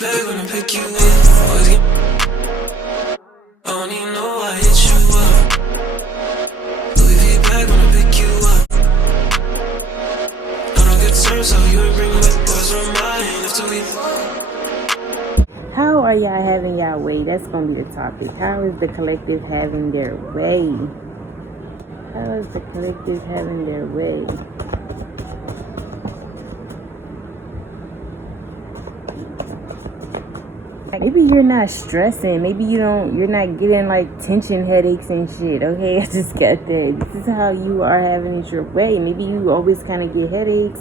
Back when I pick you up, always get. I don't even know I hit you up. Louis V back when I pick you up. On a good terms, so you ain't bring back boys from mine after we. How are y'all having y'all way? That's gonna be the topic. How is the collective having their way? How is the collective having their way? Maybe you're not stressing. Maybe you're not getting like tension headaches and shit. Okay, I just got that. This is how you are having it your way. Maybe you always kind of get headaches,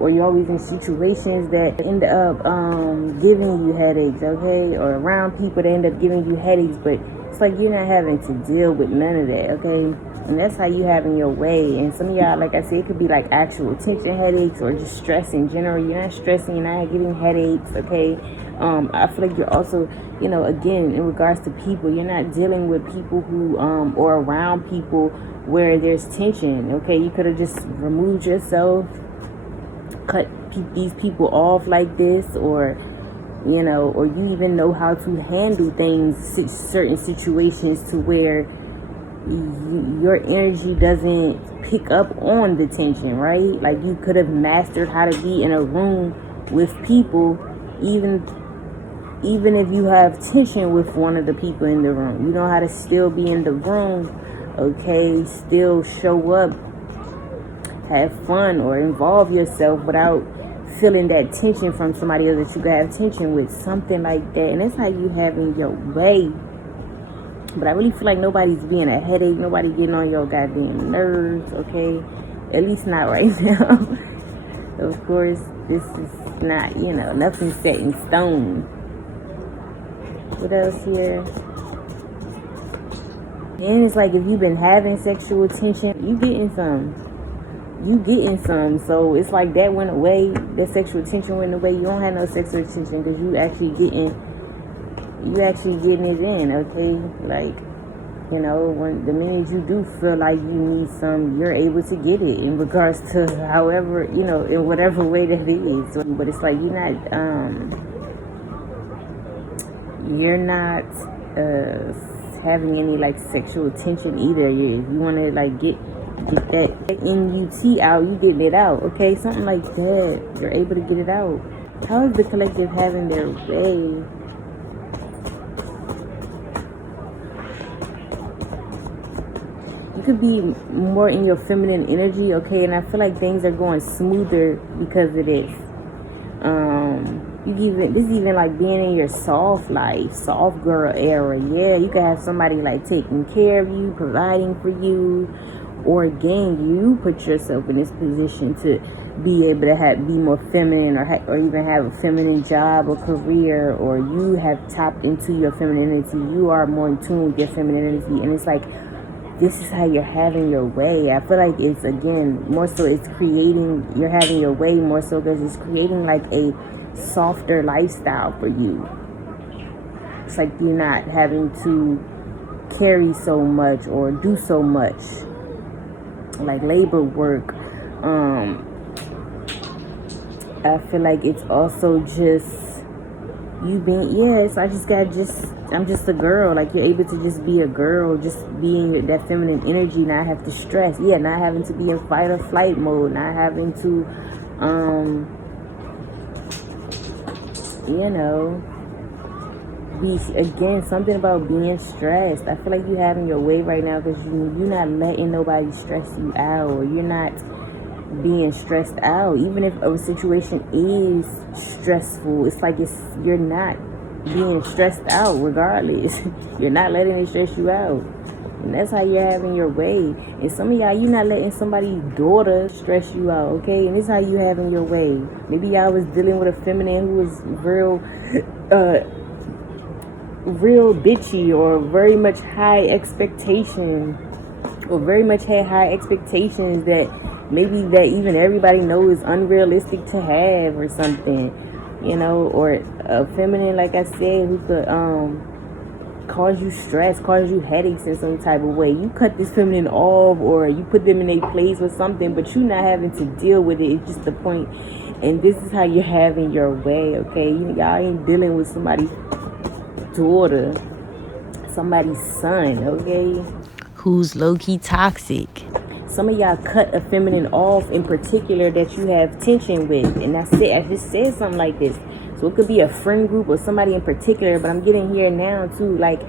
or you're always in situations that end up giving you headaches, okay? Or around people that end up giving you headaches, but it's like you're not having to deal with none of that, okay? And that's how you having your way. And some of y'all, like I said, it could be like actual tension headaches or just stress in general. You're not stressing, you're not getting headaches, okay? I feel like you're also, again, in regards to people, you're not dealing with people who, or around people where there's tension, okay? You could have just removed yourself, cut these people off like this, or or you even know how to handle things, certain situations, to where your energy doesn't pick up on the tension, right? Like you could have mastered how to be in a room with people, even if you have tension with one of the people in the room. You know how to still be in the room, okay? Still show up, have fun, or involve yourself without feeling that tension from somebody else that you could have tension with, something like that. And that's how you having your way. But I really feel like nobody's being a headache, nobody getting on your goddamn nerves, okay? At least not right now. Of course, this is not, nothing set in stone. What else here? And it's like if you've been having sexual tension, you getting some. So it's like that went away. That sexual tension went away. You don't have no sexual tension because you actually getting it in, okay? Like, when the minute you do feel like you need some, you're able to get it in regards to however, in whatever way that it is. But it's like you're not having any like sexual tension either. You want to like get that NUT out, you getting it out, okay? Something like that. You're able to get it out. How is the collective having their way? You could be more in your feminine energy, okay? And I feel like things are going smoother because of this. This is even like being in your soft life, soft girl era. Yeah, you could have somebody like taking care of you, providing for you, or again, you put yourself in this position to be able to be more feminine, or even have a feminine job or career, or you have tapped into your femininity. You are more in tune with your femininity, and it's like this is how you're having your way. I feel like it's, again, more so it's creating, you're having your way more so because it's creating like a softer lifestyle for you. It's like you're not having to carry so much or do so much like labor work. I feel like it's also just you being, I'm just a girl. Like you're able to just be a girl, just being that feminine energy, not have to stress. Yeah, not having to be in fight or flight mode, not having to, be, again, something about being stressed. I feel like you're having your way right now because you're not letting nobody stress you out, or you're not being stressed out. Even if a situation is stressful, it's like you're not being stressed out regardless. You're not letting it stress you out, and that's how you're having your way. And some of y'all, you're not letting somebody's daughter stress you out, okay? And this is how you having your way. Maybe y'all was dealing with a feminine who was real bitchy, or very much high expectation, or very much had high expectations that maybe that even everybody knows is unrealistic to have, or something, or a feminine, like I said, who could cause you stress, cause you headaches in some type of way. You cut this feminine off, or you put them in a place or something, but you're not having to deal with it. It's just the point And this is how you're having your way, okay? Y'all ain't dealing with somebody's daughter, somebody's son, okay? Who's low-key toxic. Some of y'all cut a feminine off in particular that you have tension with. And that's it. I just said something like this. So it could be a friend group or somebody in particular. But I'm getting here now too. Like,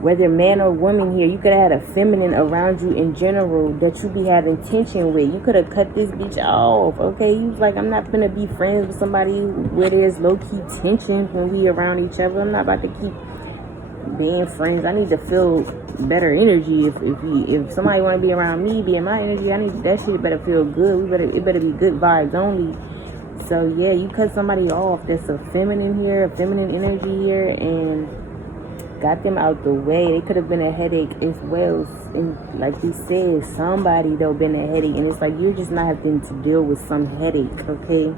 whether man or woman here, you could have had a feminine around you in general that you be having tension with. You could have cut this bitch off, okay? You was like, I'm not gonna be friends with somebody where there's low-key tension when we around each other. I'm not about to keep being friends. I need to feel better energy. If somebody want to be around me, be in my energy, I need that shit better feel good. It better be good vibes only. So yeah, you cut somebody off that's a feminine here, a feminine energy here, and got them out the way. They could have been a headache as well. And like we said, somebody though been a headache, and it's like you're just not having to deal with some headache, okay?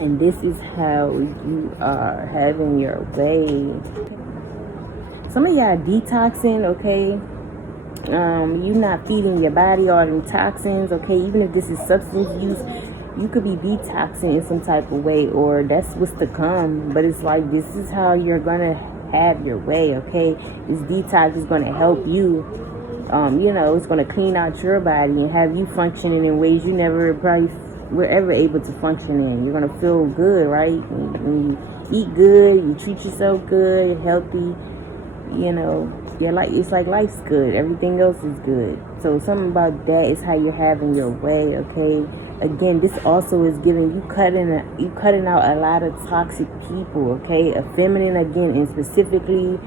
And this is how you are having your way. Some of y'all detoxing, okay? You not feeding your body all them toxins, okay? Even if this is substance use, you could be detoxing in some type of way, or that's what's to come. But it's like, this is how you're gonna have your way, okay? This detox is gonna help you. It's gonna clean out your body and have you functioning in ways you never probably were ever able to function in. You're gonna feel good, right? When you eat good, you treat yourself good, you're healthy. It's like life's good. Everything else is good. So something about that is how you're having your way, okay? Again, this also is giving you cutting out a lot of toxic people, okay? A feminine, again, and specifically,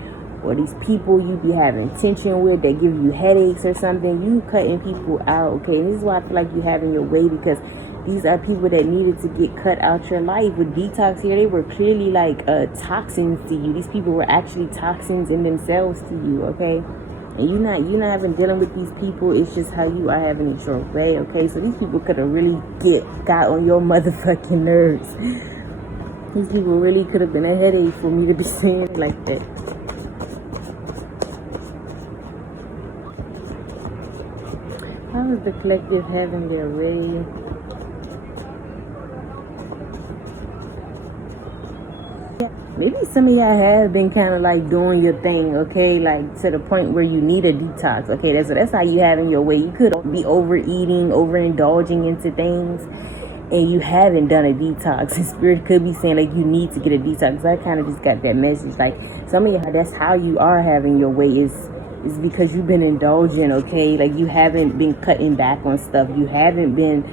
or these people you be having tension with that give you headaches or something, you cutting people out, okay? And this is why I feel like you're having your way, because these are people that needed to get cut out your life. With detox here, they were clearly like toxins to you. These people were actually toxins in themselves to you, okay? And you're not having dealing with these people. It's just how you are having it your way, okay? So these people could have really got on your motherfucking nerves. These people really could have been a headache for me to be saying it like that. How is the collective having their way? Maybe some of y'all have been kind of like doing your thing, okay? Like to the point where you need a detox, okay? That's how you having your way. You could be overeating, overindulging into things, and you haven't done a detox. And Spirit could be saying like you need to get a detox. I kind of just got that message. Like some of y'all, that's how you are having your way is because you've been indulging, okay? Like you haven't been cutting back on stuff. You haven't been,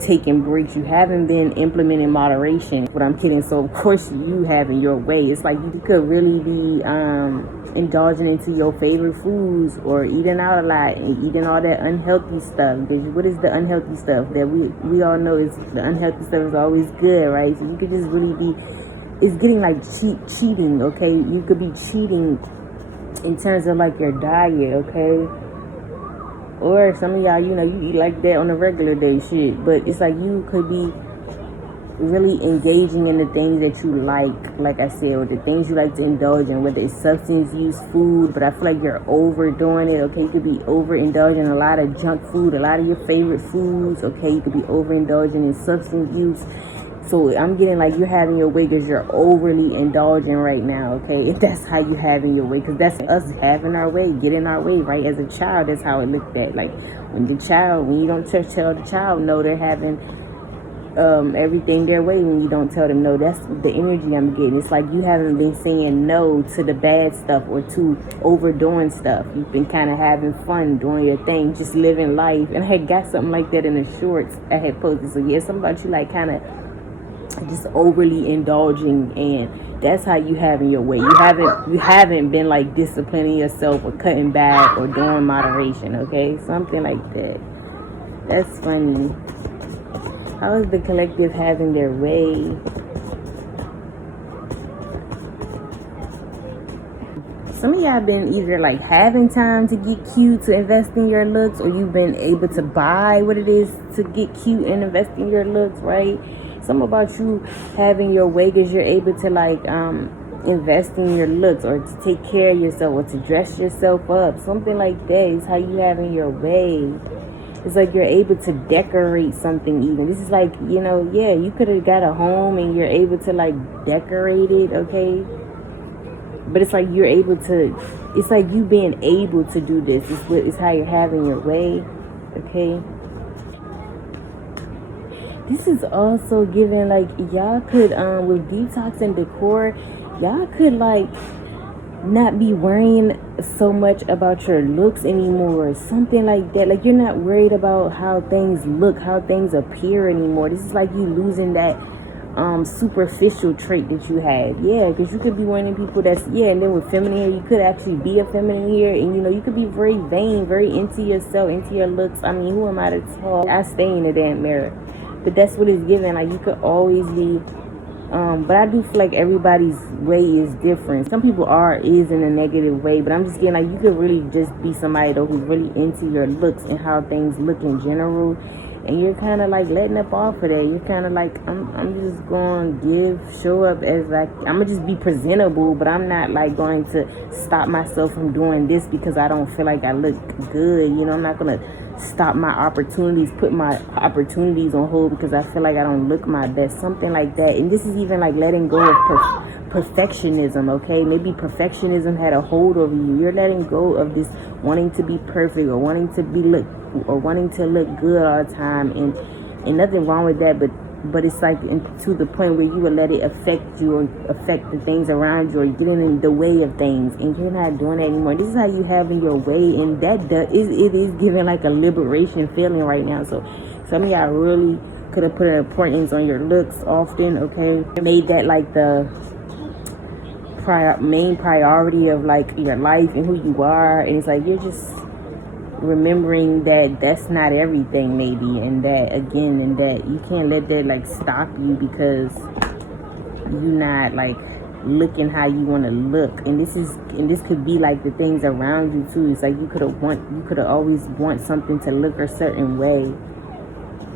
taking breaks. You haven't been implementing moderation. But I'm kidding. So of course you having your way. It's like you could really be indulging into your favorite foods or eating out a lot and eating all that unhealthy stuff. Because what is the unhealthy stuff that we all know is the unhealthy stuff is always good, right? So you could just really be, it's getting like cheating, okay? You could be cheating in terms of like your diet, okay? Or some of y'all, you eat like that on a regular day shit. But it's like you could be really engaging in the things that you like I said, or the things you like to indulge in, whether it's substance use, food. But I feel like you're overdoing it, okay? You could be overindulging a lot of junk food, a lot of your favorite foods, okay? You could be overindulging in substance use. So I'm getting like you're having your way because you're overly indulging right now, okay? If that's how you having your way, because that's us having our way, getting our way, right? As a child, that's how it looked at. Like when you don't tell the child no, they're having everything their way. When you don't tell them no, that's the energy I'm getting. It's like you haven't been saying no to the bad stuff or to overdoing stuff. You've been kind of having fun, doing your thing, just living life. And I had got something like that in the shorts I had posted. So yeah, something about you like kind of just overly indulging, and that's how you having your way. You haven't been like disciplining yourself or cutting back or doing moderation, okay? Something like that. That's funny. How is the collective having their way? Some of y'all been either like having time to get cute to invest in your looks, or you've been able to buy what it is to get cute and invest in your looks, right? Something about you having your way because you're able to like invest in your looks or to take care of yourself or to dress yourself up. Something like that is how you having your way. It's like you're able to decorate something even. This is like, you know, yeah, you could have got a home and you're able to like decorate it, okay? But it's like you're able to, it's like you being able to do this. It's how you're having your way, okay? This is also giving like, y'all could, with detox and decor, y'all could like not be worrying so much about your looks anymore, or something like that. Like you're not worried about how things look, how things appear anymore. This is like you losing that superficial trait that you had. Yeah, because you could be one of the people that's, yeah, and then with feminine hair, you could actually be a feminine hair, and you know, you could be very vain, very into yourself, into your looks. I mean, who am I to talk? I stay in the damn mirror. But that's what it's giving. Like you could always be but I do feel like everybody's way is different. Some people is in a negative way, but I'm just getting like you could really just be somebody though who's really into your looks and how things look in general, and you're kind of like letting up off of that. You're kind of like, I'm just going to show up as like, I'm gonna just be presentable, but I'm not like going to stop myself from doing this because I don't feel like I look good. You know, I'm not gonna stop my opportunities, put my opportunities on hold because I feel like I don't look my best, something like that. And this is even like letting go of perfectionism, okay? Maybe perfectionism had a hold over you. You're letting go of this wanting to be perfect or wanting to look good all the time, and nothing wrong with that, but it's like to the point where you would let it affect you or affect the things around you or getting in the way of things, and you're not doing that anymore. This is how you having your way, and it is giving like a liberation feeling right now. So some of y'all really could have put an importance on your looks often, okay? Made that like the main priority of like your life and who you are, and it's like you're just remembering that that's not everything maybe, and that again, and that you can't let that like stop you because you're not like looking how you want to look. And this could be like the things around you too. It's like you could have always want something to look a certain way,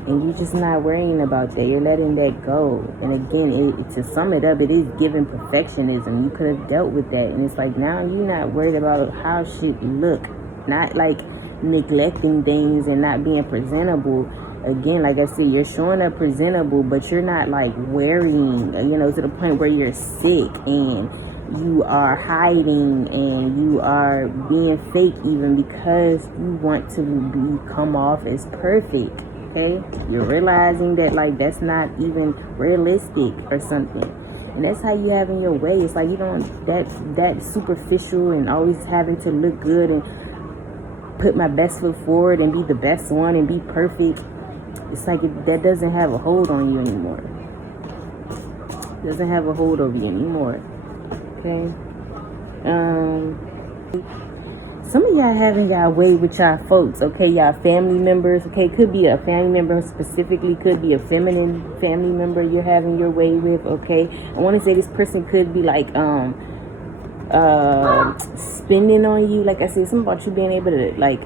and you're just not worrying about that. You're letting that go. And again, to sum it up, it is giving perfectionism. You could have dealt with that, and it's like now you're not worried about how shit look, not like neglecting things and not being presentable. Again, like I said, you're showing up presentable, but you're not like worrying, you know, to the point where you're sick and you are hiding and you are being fake even because you want to come off as perfect. Okay, you're realizing that like that's not even realistic or something, and that's how you having your way. It's like you don't that superficial and always having to look good and put my best foot forward and be the best one and be perfect. It's like that doesn't have a hold on you anymore. It doesn't have a hold over you anymore. Okay. Some of y'all haven't got way with y'all folks, okay? Y'all family members, okay? Could be a family member specifically, could be a feminine family member you're having your way with, okay? I want to say this person could be like spending on you. Like I said, something about you being able to like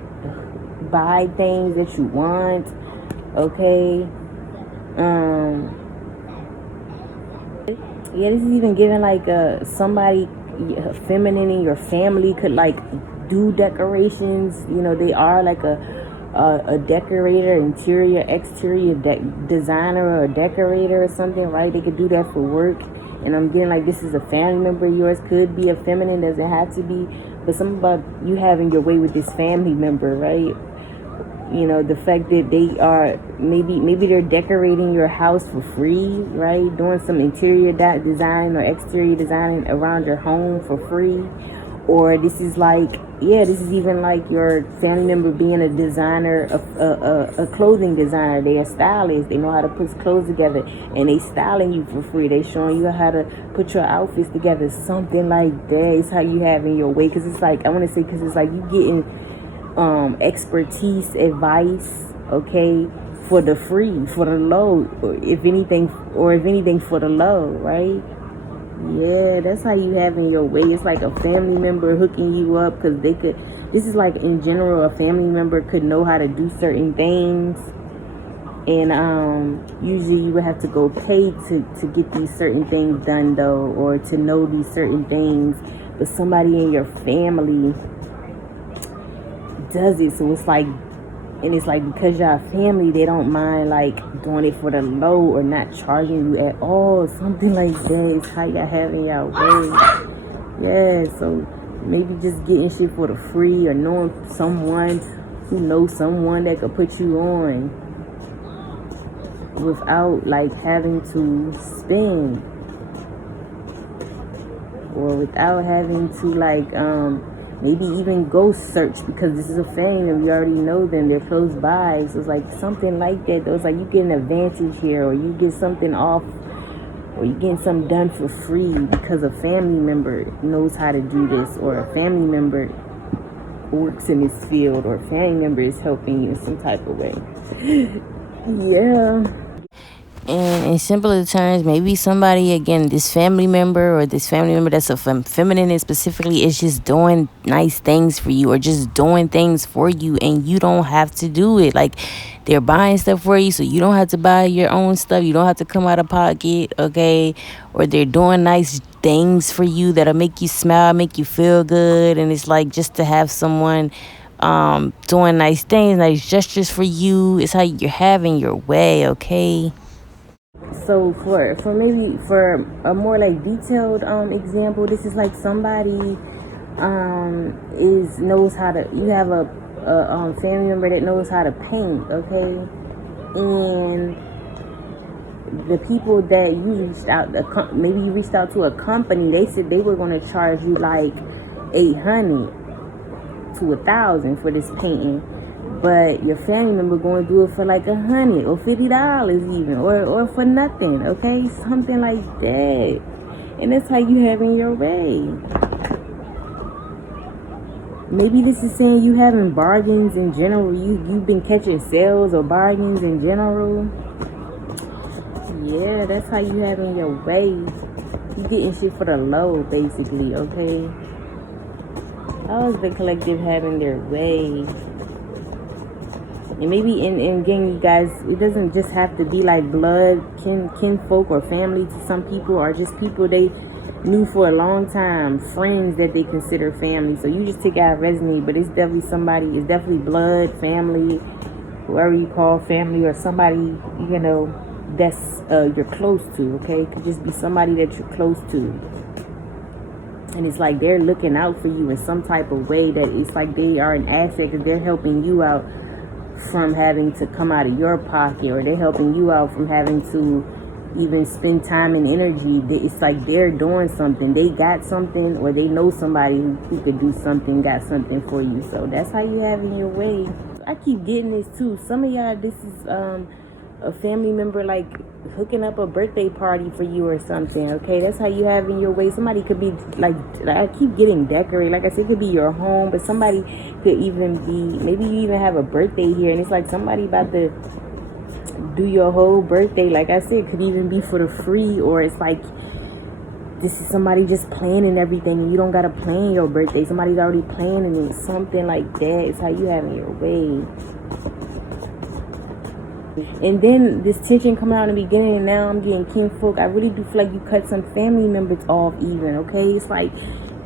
buy things that you want, okay? Yeah, this is even giving like somebody feminine in your family could like do decorations. You know, they are like a decorator, interior, exterior designer, or a decorator or something, right? They could do that for work. And I'm getting like this is a family member of yours, could be a feminine, doesn't have to be, but something about you having your way with this family member, right? You know, the fact that they are maybe they're decorating your house for free, right? Doing some interior design or exterior design around your home for free. Or this is like, yeah, this is even like your family member being a designer, a clothing designer. They are stylists. They know how to put clothes together, and they styling you for free. They showing you how to put your outfits together. Something like that is how you have in your way. Because it's like, I want to say, because it's like you getting expertise, advice, okay, for the free, for the low, or if anything for the low, right? Yeah, that's how you have in your way. It's like a family member hooking you up because they could. This is like in general, a family member could know how to do certain things, and usually you would have to go pay to get these certain things done though, or to know these certain things. But somebody in your family does it, so it's like And it's like, because y'all family, they don't mind like doing it for the low or not charging you at all. Something like that is how y'all having y'all way. Yeah, so maybe just getting shit for the free, or knowing someone who knows someone that could put you on without like having to spend, or without having to like maybe even go search, because this is a family and we already know them, they're close by. So it's like something like that. It's like you get an advantage here, or you get something off, or you getting something done for free because a family member knows how to do this, or a family member works in this field, or a family member is helping you in some type of way. Yeah. And in simpler terms, maybe somebody, again, this family member, or this family member that's a feminine, and specifically is just doing nice things for you, or just doing things for you, and you don't have to do it. Like, they're buying stuff for you, so you don't have to buy your own stuff. You don't have to come out of pocket, okay? Or they're doing nice things for you that'll make you smile, make you feel good. And it's like, just to have someone doing nice things, nice gestures for you, is how you're having your way, okay? So for maybe for a more like detailed example, this is like somebody knows how to, you have a family member that knows how to paint, okay? And the people that you reached out, maybe you reached out to a company, they said they were going to charge you like $800 to $1,000 for this painting. But your family member going to do it for like $100 or $50 even, or for nothing, okay? Something like that. And that's how you having your way. Maybe this is saying you having bargains in general. You've been catching sales or bargains in general. Yeah, that's how you having your way. You getting shit for the low, basically, okay? How is the collective having their way? And maybe in again, you guys, it doesn't just have to be like blood, kinfolk or family to some people, or just people they knew for a long time, friends that they consider family. So you just take out resonate, but it's definitely somebody, it's definitely blood, family, whoever you call family, or somebody, you know, that's you're close to, okay? It could just be somebody that you're close to. And it's like they're looking out for you in some type of way, that it's like they are an asset, because they're helping you out from having to come out of your pocket, or they're helping you out from having to even spend time and energy. It's like they're doing something, they got something, or they know somebody who could do something, got something for you. So that's how you having your way. I keep getting this too. Some of y'all, this is a family member like hooking up a birthday party for you or something, okay? That's how you having your way. Somebody could be like I keep getting decorated, like I said, it could be your home, but somebody could even be, maybe you even have a birthday here, and it's like somebody about to do your whole birthday. Like I said, it could even be for the free, or it's like this is somebody just planning everything, and you don't gotta plan your birthday. Somebody's already planning it. Something like that is how you having your way. And then this tension coming out in the beginning, and now I'm getting kinfolk. I really do feel like you cut some family members off even, okay? It's like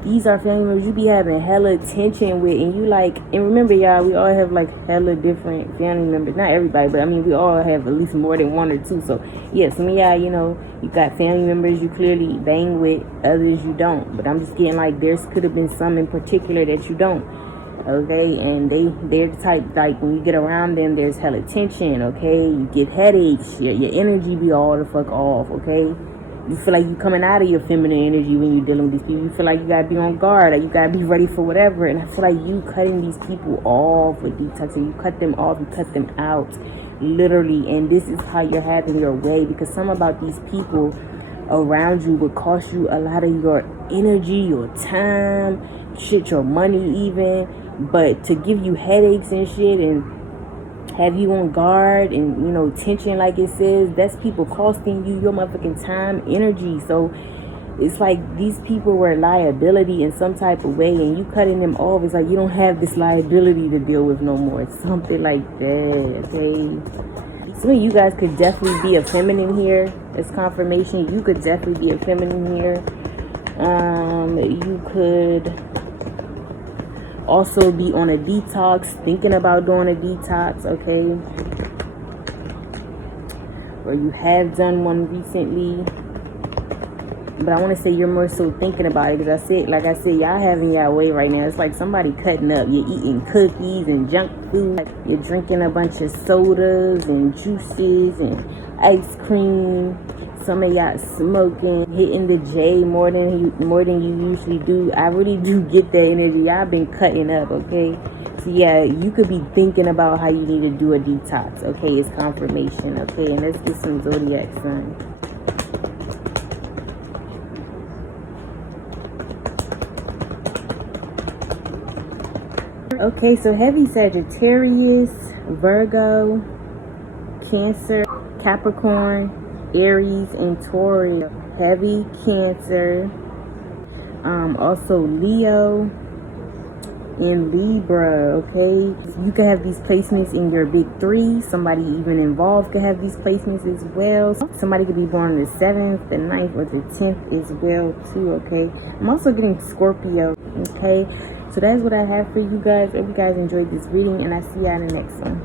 these are family members you be having hella tension with, and you like, and remember y'all, we all have like hella different family members. Not everybody, but I mean we all have at least more than one or two. So yeah, some of y'all, you know, you got family members you clearly bang with, others you don't. But I'm just getting like there could have been some in particular that you don't. Okay, and they're the type, like when you get around them, there's hella tension, okay? You get headaches, your energy be all the fuck off, okay? You feel like you coming out of your feminine energy when you're dealing with these people. You feel like you gotta be on guard, like you gotta be ready for whatever. And I feel like you cutting these people off with detoxing. You cut them off, you cut them out, literally. And this is how you're having your way, because some about these people around you would cost you a lot of your energy, your time, shit, your money even. But to give you headaches and shit, and have you on guard, and you know, tension, like it says, that's people costing you your motherfucking time, energy. So it's like these people were a liability in some type of way, and you cutting them off, it's like you don't have this liability to deal with no more. It's something like that, okay? Some of you guys could definitely be a feminine here. It's confirmation. You could definitely be a feminine here. You could also be on a detox, thinking about doing a detox, okay? Or you have done one recently. But I want to say you're more so thinking about it, because like I said, y'all having y'all way right now. It's like somebody cutting up. You're eating cookies and junk food. Like you're drinking a bunch of sodas and juices and ice cream. Some of y'all smoking, hitting the J more than you usually do. I really do get that energy. Y'all been cutting up, okay? So yeah, you could be thinking about how you need to do a detox, okay? It's confirmation, okay? And let's get some zodiac sign. Okay, so heavy Sagittarius, Virgo, Cancer, Capricorn, Aries, and Taurus. Heavy Cancer, also Leo and Libra, okay? You could have these placements in your big three. Somebody even involved could have these placements as well. Somebody could be born the 7th, the 9th, or the 10th as well too, okay? I'm also getting Scorpio, okay? So that's what I have for you guys. Hope you guys enjoyed this reading, and I see you in the next one.